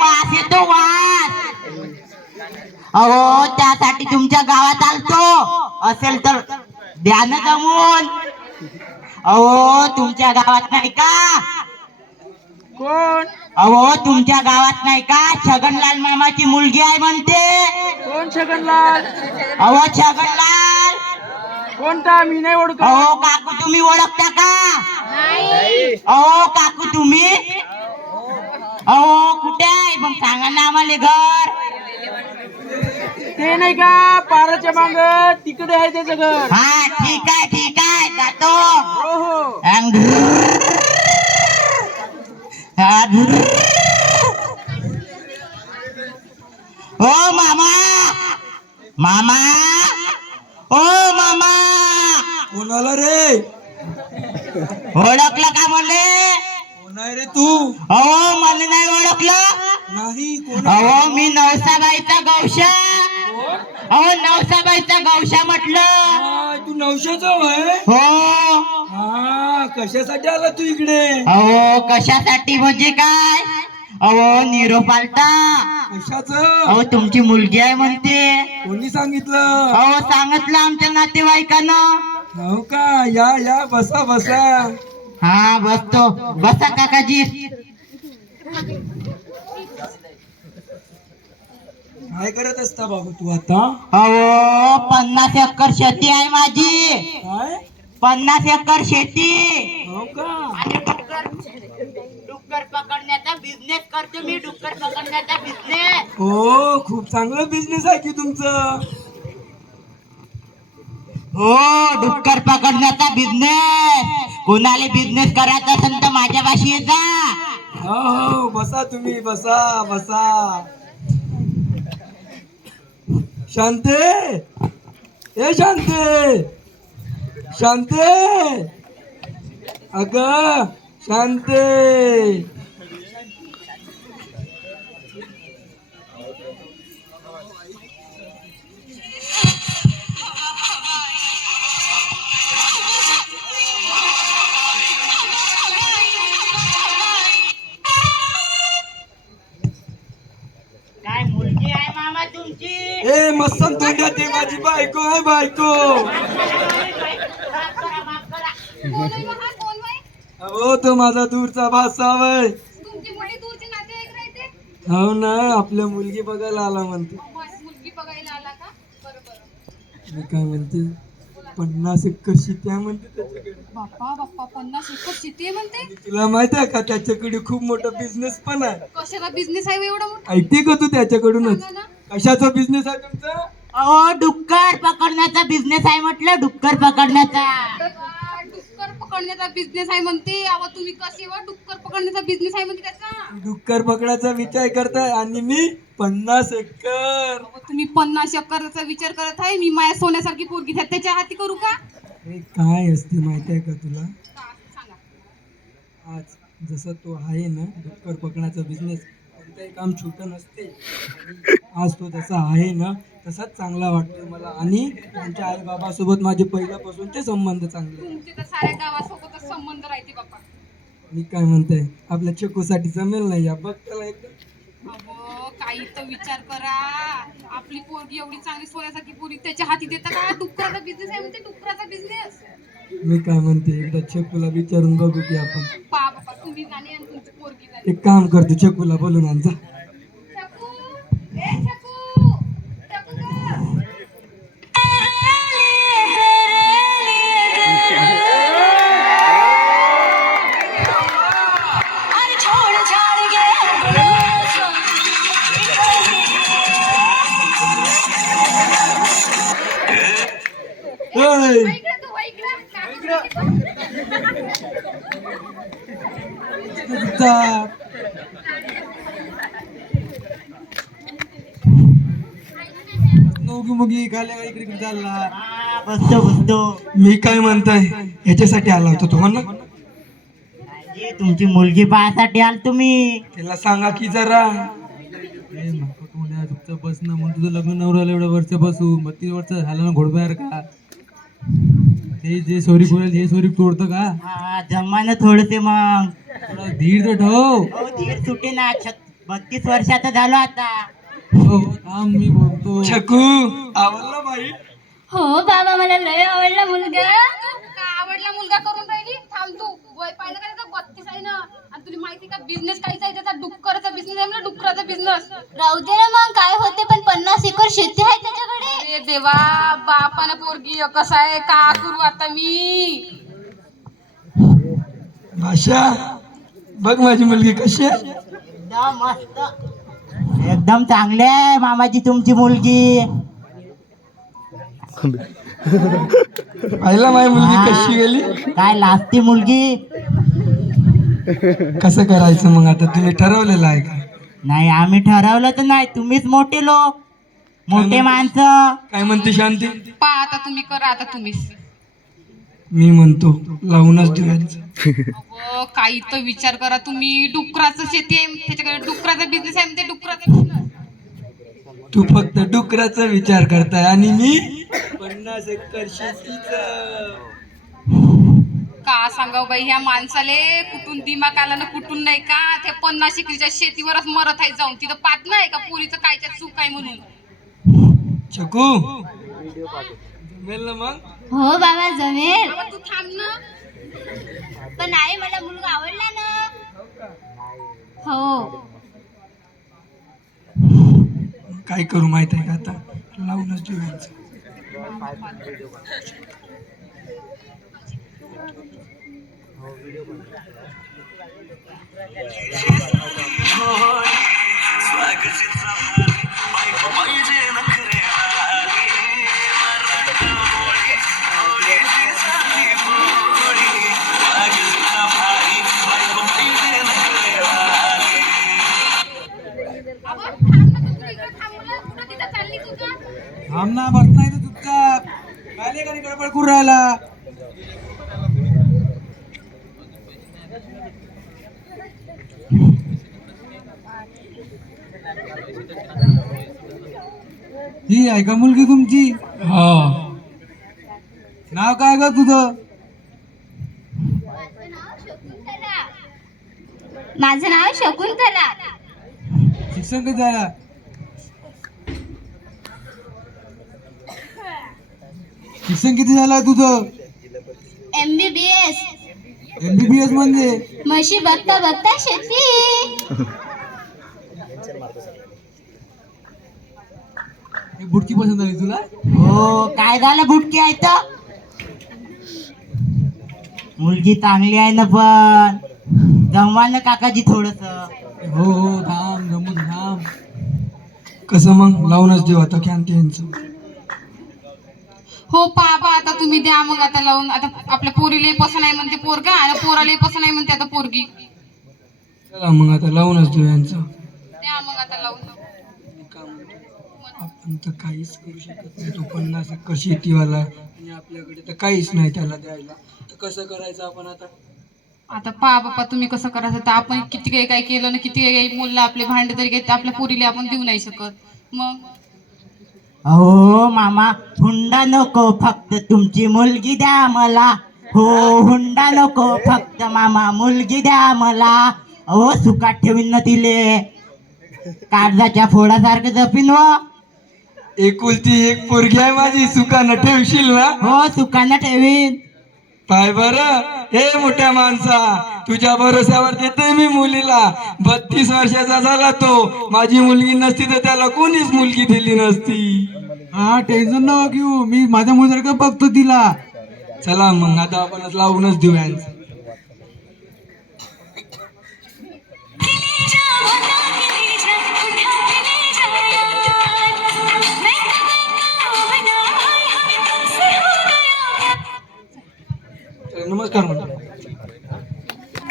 वास येतो वास. अहो त्यासाठी तुमच्या गावात आलतो. असेल तर द्या ना जमून. अहो तुमच्या गावात नाही का? कोण अहो तुमच्या गावात नाही का छगनलाल मामाची मुलगी आहे म्हणते. कोण छगनलाल? अहो छगनलाल. कोणता? मी नाही ओळखत. अहो काकू तुम्ही ओळखता का? अहो काकू तुम्ही. अहो कुठे आहे मग सांगा ना आम्हाला घर. ते नाही का पाराच्या मांग तिकडे आहे त्याचं घर. हा ठीक आहे जातो. हो हो. ओ मामा मामा ओ मामा. कोणाला रे? ओळखलं का म्हणले? कोण आहे रे तू? अहो मला नाही ओळखलं. नाही कोण? अहो मी नवसाबाईचा गौशा. अहो नवसाबाईचा गौशा म्हटलं. हाय, तू नवशाचा आहे? हो. हा कशासाठी आला तू इकडे? अहो कशासाठी म्हणजे काय? अहो निरोप आलता. कशाचं? अहो तुमची मुलगी आहे म्हणते. कोणी सांगितलं? अहो सांगितलं आमच्या नातेवाईकानं. हो का? या या बसा बसा. हा बसतो. बसा काकाजी. काय करत असता बाबू तू आता? अहो 50 एकर शेती आहे माझी. काय? 50 एकर शेती. हो का? आणि डुक्कर पकडण्याचा बिझनेस करतो मी. डुक्कर पकडण्याचा बिझनेस. हो खूप चांगलं बिझनेस आहे की तुमचं. हो डुक्कर पकडण्याचा बिझनेस. कोणाला बिझनेस करायचा असेल तर माझ्यापाशी ये जा. हो हो बसा तुम्ही बसा बसा. शांते ए शांते शांते अग शांते. काय मुलगी आहे मामा तुमची? ए मस्तन तोंड्या ते माझी बायको आहे बायको. हो तो माझा दूरचा भाचा वय. हो ना आपल्या मुलगी बघायला आला म्हणते. मी काय म्हणते 50 एकर शेती आहे म्हणते त्याच्याकडे. बाप्पा बाप्पा 50 एकर शेती आहे म्हणते. आणि तुला माहित आहे का त्याच्याकडे खूप मोठा बिझनेस पण आहे. कशाला बिझनेस आहे एवढा मोठा? ऐकते का तू त्याच्याकडूनच? सांगा ना. कशाचा बिझनेस आहे तुमचा? अहो डुक्कर पकडण्याचा बिझनेस आहे म्हटलं. डुक्कर पकडण्याचा. डुक्कर पकडण्याचा बिझनेस आहे म्हणते. अहो तुम्ही कसे व डुक्कर पकडण्याचा बिझनेस आहे म्हणते त्याचा? डुक्कर पकडायचा विचार करताय आणि मी 50 एकर. अहो, तुम्ही 50 एकरचा विचार करत आहे. मी माझ्या सोन्यासारखी पोरगी त्याच्या हाती करू का? हे काय असते माहिती आहे का तुला? सांगा. आज जसा तो आहे ना डुक्कर पकडायचा बिझनेस कोणतंही काम छोटं नसते. आज तो जसा आहे ना तसाच चांगला वाटतो मला. आणि त्यांच्या आई बाबासोबत माझे पहिल्यापासूनचे संबंध चांगले. तुमचे तर साऱ्या गावासोबतच संबंध राहते बाप्पा. मी काय म्हणते आपल्या चक्कूसाठी जमेल नाही या बघ त्याला एकदम. अहो काही तर विचार करा. आपली पोरगी एवढी चांगली सोन्यासारखी पोरगी त्याच्या हाती देता का? डुक्कराचा बिझनेस आहे म्हणते. डुक्कराचा बिझनेस. मी काय म्हणते एकदा चक्कूला विचारून बघू की आपण. पा बाप्पा तुम्ही जाणे आणि तुमची पोरगी जाणे. एक काम करतो चक्कूला बोलून आण जा. छकू, ए छकू, छकू गं. ओय, इकडे तू, इकडे. जा. नोगी मुगी खाल्या इकडे चालला. बसतो. मी काय म्हणताय ह्याच्यासाठी आला होता तो म्हणा. तुमची मुलगी पाहासाठी आल तुम्ही. त्याला सांगा की जरा. तुमचं बसणं म्हणून तुझं लग्न नवऱ्याला एवढ्या वर्ष बसू 32 वर्ष झालं ना घोडबाहेर का? ते जे सोरी बोलेल हे सोरी तोडतं का? जमा ना थोडसे मग. थोडा धीर तर ठेव. धीर सुटे ना. 32 वर्षाचा झालो आता. हो थांब मी बोलतो. छकू आवडला बाई. हो बाबा मला लय आवडला मुलगा. का आवडला मुलगा करून राहिली? थांब तू. वय पाहिलं का त्याचा 32 आहे ना. आणि तुला माहिती का बिझनेस कायचा आहे त्याचा? डुक्कराचा बिझनेस आहे, डुक्कराचा बिझनेस. राहू दे ना मग काय होते, पण 50 एकर शेती आहे त्याच्याकडे. अरे देवा, बापानं पोरगी कसं आहे, का करू आता मी? भाषा बघ माझी मुलगी कशी आहे. एकदम मस्त, एकदम चांगली आहे मामाजी तुमची मुलगी. पाहिला माझी मुलगी कशी गेली. काय लाजती मुलगी. कसं करायचं मग आता, तुम्ही ठरवलेलं आहे का? नाही आम्ही ठरवलं तर नाही, तुम्हीच मोठे लोक, मोठे माणसं. काय म्हणते शांती? पा आता तुम्ही करा, आता तुम्हीच. मी म्हणतो लावूनच देऊयाचं. अगं काही तर विचार करा तुम्ही. डुकराचं शेती आहे त्याच्याकडे, डुकराचा बिझनेस आहे म्हणते, डुकराचा बिझनेस. तू फक्त डुकराचा विचार करताय आणि मी 50 एकर शेतीचा. का सांगाव बाई ह्या माणसाले, कुठून दिमाग आला ना कुठून नाही का. ते 50 एकरच्या शेतीवरच मरत आहे जाऊन. तिथं पाहत नाही का पोरीचं कायच्या चूक आहे म्हणून. छकू जमेल ना मग? हो बाबा जमेल. बाबा तू थांब ना. पण आई मला मुलगा आवडला ना. हो काय करू माहित आहे का, आता लावूनच देऊयाचं. बाबा थांब ना, तू इकडे थांबला. कुठं तिथं चालली तुझं? थांब ना, बस नाही तर चुपचाप. काय का गडबड करू राहिला. ही आहे का मुलगी तुमची? हा. नाव काय ग तुझं? माझं नाव शकुंतला. शिक्षण किती झालं? शिक्षण किती झालं तुझं? MBBS. MBBS म्हणजे? म्हशी बघता बघता शेती. बुडकी पसंत आली तुला? हो काय झालं बुटकी आहे तर. मुलगी चांगली आहे ना, पण जमवा ना काकाजी थोडस. हो हो थांब जमून थांब. कसं मग लावूनच देऊ आता कॅन्टीनचं. हो बाबा आता तुम्ही द्या मग आता लावून. आता आपल्या पोरीला पसंत आहे म्हणते पोरगा, आणि पोराला पसंत आहे म्हणते आता पोरगी. चला मग आता लावूनच देऊ यांचं. द्या मग आता लावून. आपण तर काहीच करू शकत नाही. तो 50 एकर शेतीवाला आहे आणि आपल्याकडे तर काहीच नाही त्याला द्यायला. तर कसं करायचं आपण आता? आता पहा बाप्पा तुम्ही कसं करायचं. तर आपण किती काही काय केलं ना, किती काही मुलं आपले भांडे तरी काही आपल्या पोरीला आपण देऊ नाही शकत मग. हो मामा, हुंडा नको, फक्त तुमची मुलगी द्या मला. हो हुंडा नको, फक्त मामा मुलगी द्या मला. अहो सुकात ठेवीन ना तिले, कागदाच्या फोडासारखं जपीन. व एकुलती एक पोरगी आहे माझी, सुखानं ठेवशील ना? हो सुकानं ठेवीन. पाय बर, हे मोठ्या माणसा, तुझ्या भरोश्यावर देतोय मी मुलीला. 32 वर्षाचा झाला तो. माझी मुलगी नसती तर त्याला कोणीच मुलगी दिली नसती. हा टेन्शन नका घेऊ, मी माझ्या मुलीसारखं बघतो तिला. चला मग आता आपणच लावूनच देऊ यांचं. नमस्कार म्हणतो.